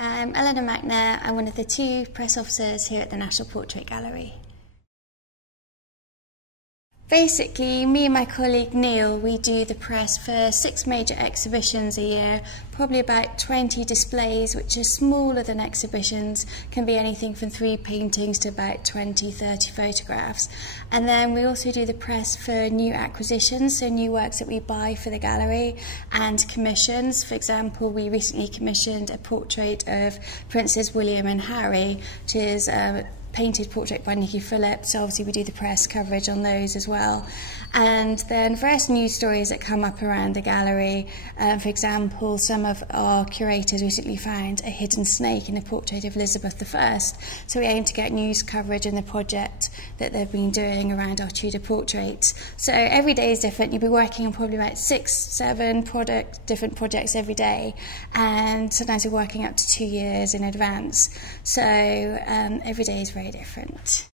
I'm Eleanor Mackner. I'm one of the two press officers here at the National Portrait Gallery. Basically, me and my colleague Neil, we do the press for 6 major exhibitions a year, probably about 20 displays, which are smaller than exhibitions, can be anything from 3 paintings to about 20, 30 photographs. And then we also do the press for new acquisitions, so new works that we buy for the gallery, and commissions. For example, we recently commissioned a portrait of Princes William and Harry, which is painted portrait by Nicky Phillips, so obviously we do the press coverage on those as well. And then various news stories that come up around the gallery. For example, some of our curators recently found a hidden snake in a portrait of Elizabeth I, so we aim to get news coverage in the project that they've been doing around our Tudor portraits. So every day is different. You'll be working on probably about 6, 7 different projects every day, and sometimes we're working up to 2 years in advance. So every day is very different.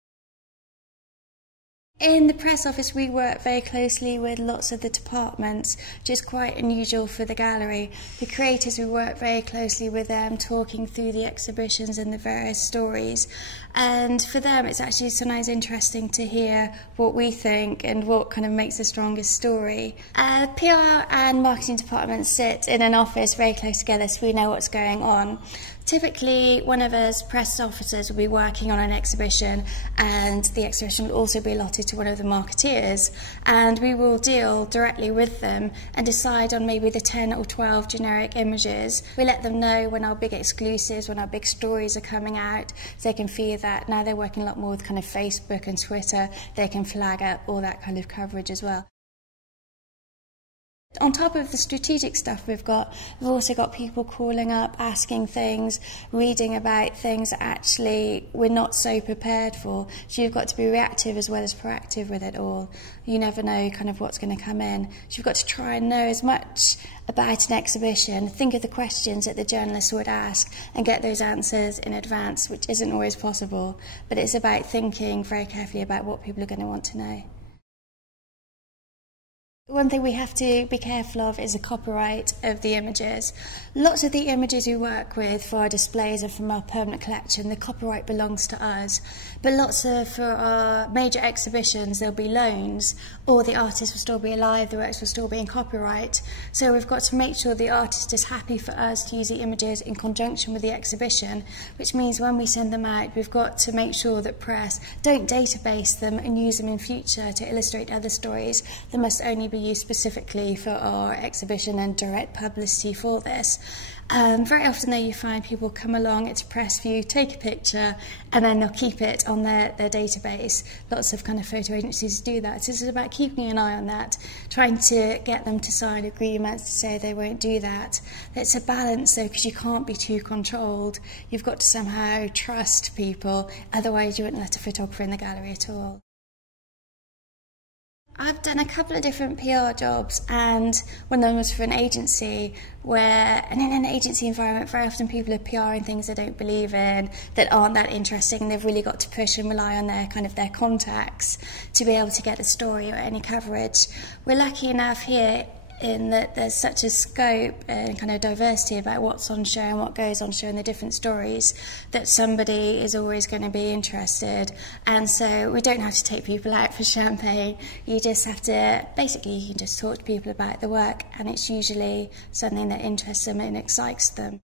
In the press office, we work very closely with lots of the departments, which is quite unusual for the gallery. The curators, we work very closely with them, talking through the exhibitions and the various stories. And for them, it's actually sometimes interesting to hear what we think and what kind of makes the strongest story. PR and marketing departments sit in an office very close together, so we know what's going on. Typically, one of us press officers will be working on an exhibition, and the exhibition will also be allotted to one of the marketeers, and we will deal directly with them and decide on maybe the 10 or 12 generic images. We let them know when our big exclusives, when our big stories are coming out, so they can feel that. Now they're working a lot more with kind of Facebook and Twitter, they can flag up all that kind of coverage as well. On top of the strategic stuff we've also got people calling up, asking things, reading about things that actually we're not so prepared for. So you've got to be reactive as well as proactive with it all. You never know kind of what's going to come in. So you've got to try and know as much about an exhibition, think of the questions that the journalists would ask and get those answers in advance, which isn't always possible. But it's about thinking very carefully about what people are going to want to know. One thing we have to be careful of is the copyright of the images. Lots of the images we work with for our displays and from our permanent collection, the copyright belongs to us. But for our major exhibitions, there'll be loans, or the artist will still be alive, the works will still be in copyright. So we've got to make sure the artist is happy for us to use the images in conjunction with the exhibition, which means when we send them out, we've got to make sure that press don't database them and use them in future to illustrate other stories. They must only be used specifically for our exhibition and direct publicity for this. Very often though you find people come along, it's a press view, take a picture, and then they'll keep it on their database. Lots of kind of photo agencies do that. So it's about keeping an eye on that, trying to get them to sign agreements to say they won't do that. It's a balance though, because you can't be too controlled. You've got to somehow trust people, otherwise you wouldn't let a photographer in the gallery at all. I've done a couple of different PR jobs, and one of them was for an agency and in an agency environment, very often people are PRing things they don't believe in, that aren't that interesting. They've really got to push and rely on their contacts to be able to get a story or any coverage. We're lucky enough here in that there's such a scope and kind of diversity about what's on show and what goes on show and the different stories that somebody is always going to be interested. And so we don't have to take people out for champagne. You just have to, basically you can just talk to people about the work, and it's usually something that interests them and excites them.